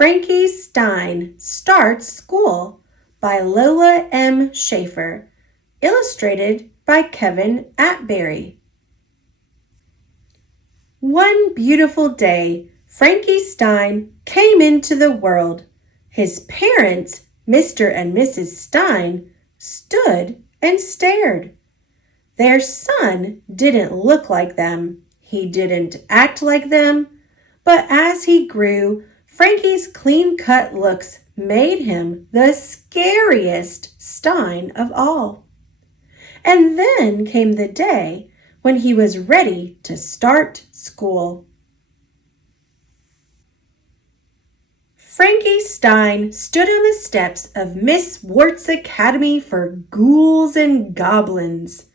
Frankie Stein Starts School by Lola M. Schaefer, illustrated by Kevan Atteberry. One beautiful day, Frankie Stein came into the world. His parents, Mr. and Mrs. Stein, stood and stared. Their son didn't look like them. He didn't act like them. But as he grew, Frankie's clean-cut looks made him the scariest Stein of all. And then came the day when he was ready to start school. Frankie Stein stood on the steps of Miss Wart's Academy for Ghouls and Goblins.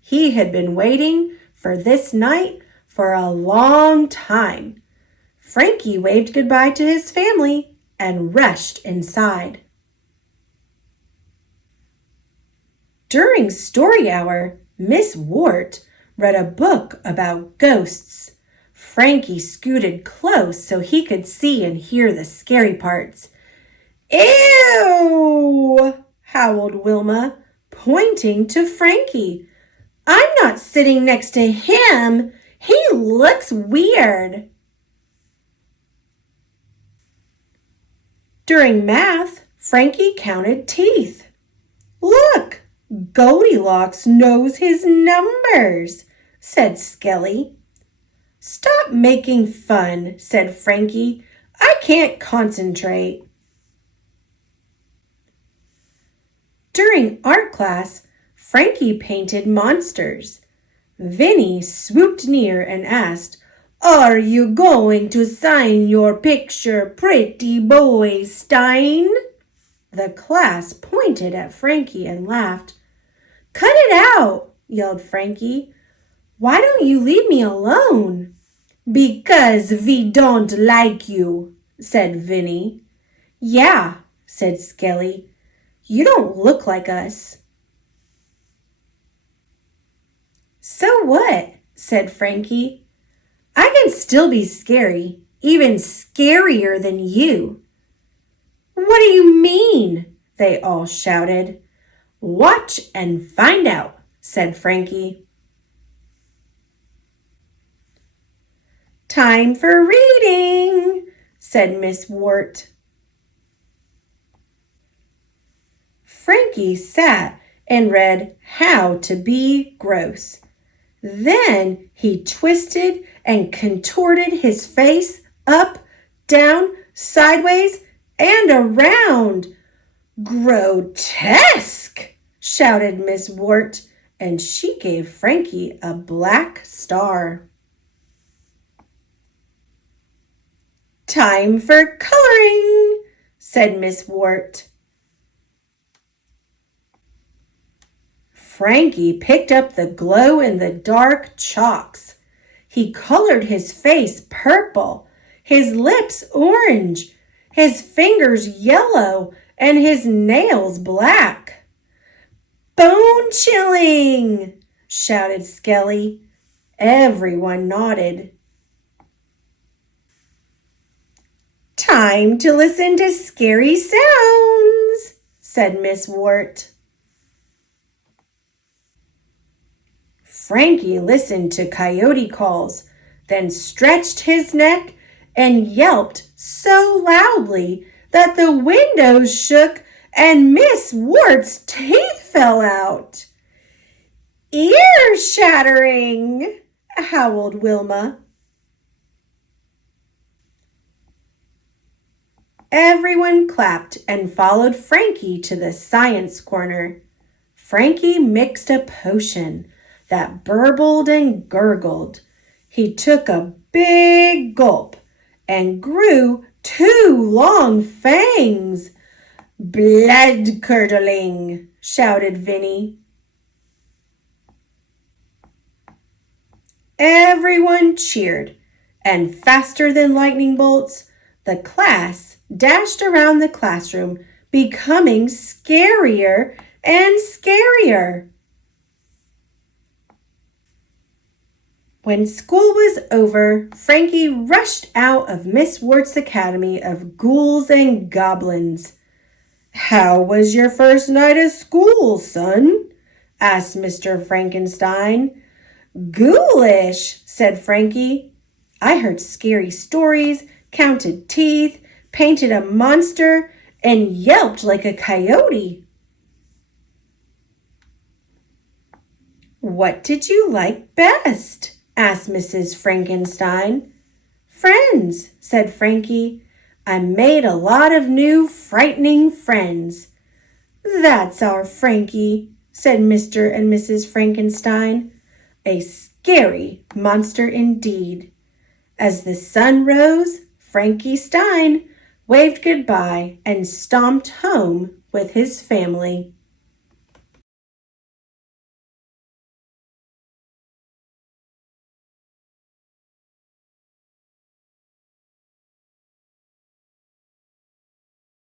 He had been waiting for this night for a long time. Frankie waved goodbye to his family and rushed inside. During story hour, Miss Wart read a book about ghosts. Frankie scooted close so he could see and hear the scary parts. "Ew!" howled Wilma, pointing to Frankie. "I'm not sitting next to him. He looks weird." During math, Frankie counted teeth. "Look, Goldilocks knows his numbers," said Skelly. "Stop making fun," said Frankie. "I can't concentrate." During art class, Frankie painted monsters. Vinny swooped near and asked, "Are you going to sign your picture, pretty boy Stein?" The class pointed at Frankie and laughed. "Cut it out," yelled Frankie. "Why don't you leave me alone?" "Because we don't like you," said Vinny. "Yeah," said Skelly. "You don't look like us." "So what?" said Frankie. "I can still be scary, even scarier than you." "What do you mean?" they all shouted. "Watch and find out," said Frankie. "Time for reading," said Miss Wart. Frankie sat and read How to Be Gross. Then he twisted and contorted his face up, down, sideways, and around. "Grotesque!" shouted Miss Wart, and she gave Frankie a black star. "Time for coloring," said Miss Wart. Frankie picked up the glow-in-the-dark chalks. He colored his face purple, his lips orange, his fingers yellow, and his nails black. "Bone-chilling!" shouted Skelly. Everyone nodded. "Time to listen to scary sounds," said Miss Wart. Frankie listened to coyote calls, then stretched his neck and yelped so loudly that the windows shook and Miss Wart's teeth fell out. "Ear-shattering!" howled Wilma. Everyone clapped and followed Frankie to the science corner. Frankie mixed a potion that burbled and gurgled. He took a big gulp and grew 2 long fangs. "Blood-curdling!" shouted Vinny. Everyone cheered, and faster than lightning bolts, the class dashed around the classroom, becoming scarier and scarier. When school was over, Frankie rushed out of Miss Wart's Academy of Ghouls and Goblins. "How was your first night at school, son?" asked Mr. Frankenstein. "Ghoulish," said Frankie. "I heard scary stories, counted teeth, painted a monster, and yelped like a coyote." "What did you like best?" asked Mrs. Frankenstein. "Friends," said Frankie. "I made a lot of new frightening friends." "That's our Frankie," said Mr. and Mrs. Frankenstein. "A scary monster indeed." As the sun rose, Frankie Stein waved goodbye and stomped home with his family.